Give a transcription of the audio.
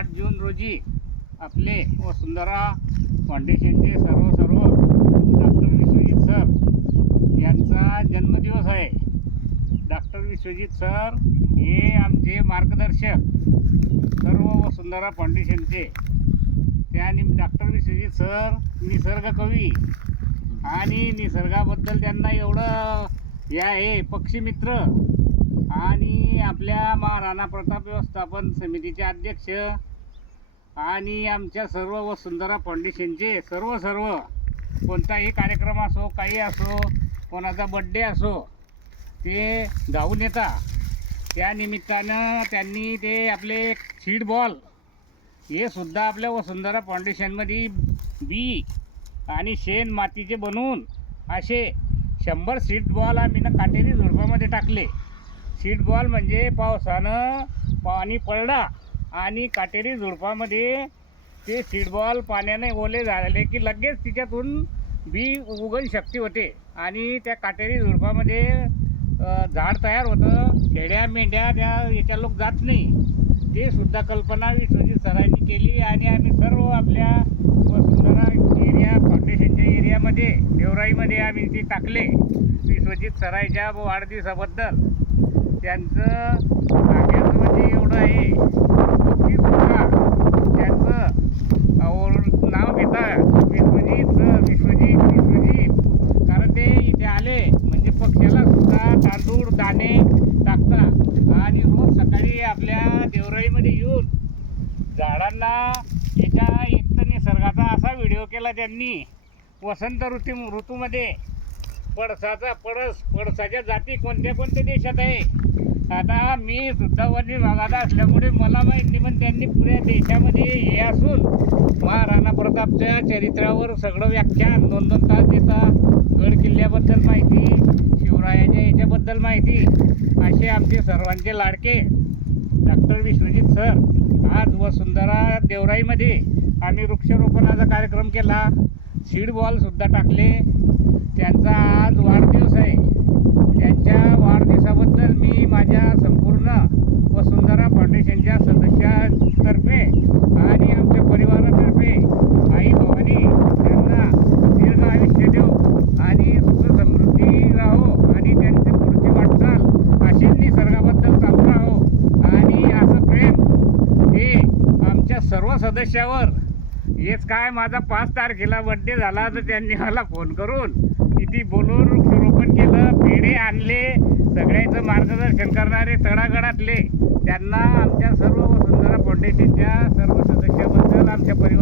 8 जून रोजी आपले वसुंधरा फाउंडेशनचे सर्व डॉक्टर विश्वजित सर यांचा जन्मदिवस आहे. डॉक्टर विश्वजित सर हे आमचे मार्गदर्शक सर्व वसुंधरा फाउंडेशनचे. डॉक्टर विश्वजित सर निसर्गकवी आणि निसर्गाबद्दल त्यांना एवढं हे आहे, पक्षीमित्र आणि आपल्या राणा प्रताप व्यवस्थापन समितीचे अध्यक्ष आणि आमच्या सर्व वसुंधरा फाउंडेशनचे सर्व कोणताही कार्यक्रम असो, काही असो, कोणाचा बड्डे असो, ते धावून येतात. त्या निमित्तानं त्यांनी ते आपले सीड बॉल हे सुद्धा आपल्या वसुंधरा फाउंडेशनमध्ये बी आणि शेण मातीचे बनवून असे 100 सीड बॉल आम्ही काटेरी झुडपामध्ये टाकले. सीड बॉल म्हणजे पावसानं पाणी पडला आणि काटेरी झुडपामध्ये ते सीड बॉल पाण्याने ओले झाले की लगेच तिच्यातून बी उगवण शक्ती होते आणि त्या काटेरी झुडपामध्ये झाड तयार होतं. खेड्या मेंढ्या त्या याच्या लोक जात नाही. ते सुद्धा कल्पना विश्वजित सरांनी केली आणि आम्ही सर्व आपल्या वसुंधरा एरिया फाउंडेशनच्या एरियामध्ये देवराईमध्ये आम्ही ते टाकले. विश्वजित सरांच्या वाढदिवसाबद्दल त्यांचं सांगायचं म्हणजे एवढं आहे की सुद्धा त्यांचं नाव घेतात विश्वजित, कारण ते इथे आले म्हणजे पक्षाला सुद्धा तांदूळ दाणे टाकतात आणि रोज सकाळी आपल्या देवराईमध्ये येऊन झाडांना याच्या एक निसर्गाचा असा व्हिडिओ केला त्यांनी. वसंत ऋतूमध्ये पळसाच्या जाती कोणत्या देशात आहे. आता मी सुद्धा वन विभागात असल्यामुळे मला माहिती, पण त्यांनी पुऱ्या देशामध्ये हे असून महाराणा प्रतापच्या चरित्रावर सगळं व्याख्यान 2-2 तास देतात. गड किल्ल्याबद्दल माहिती, शिवरायाच्या याच्याबद्दल माहिती, असे आमचे सर्वांचे लाडके डॉक्टर विश्वजित सर आज वसुंधरा देवराईमध्ये आम्ही वृक्षारोपणाचा कार्यक्रम केला. सीड बॉलसुद्धा टाकले. त्यांचा आज वाढदिवस आहे. त्यांच्या वाढदिवसाबद्दल मी माझ्या संपूर्ण वसुंधरा फाउंडेशनच्या सदस्यांतर्फे आणि आमच्या परिवारातर्फे आई भवानी त्यांना दीर्घ आयुष्य देव आणि सुख समृद्धी राहो आणि त्यांची पुढची वाटचाल अशीच निसर्गाबद्दल चालू राहो आणि असं प्रेम हे आमच्या सर्व सदस्यावर. हेच काय माझा 5 तारखेला बड्डे झाला तर त्यांनी मला फोन करून किती बोलून वृक्षारोपण केलं, पेढे आणले. सगळ्याचं मार्गदर्शन करणारे तळागाळातले त्यांना आमच्या सर्व वसुंधरा फाउंडेशनच्या सर्व सदस्याबद्दल आमच्या परिवार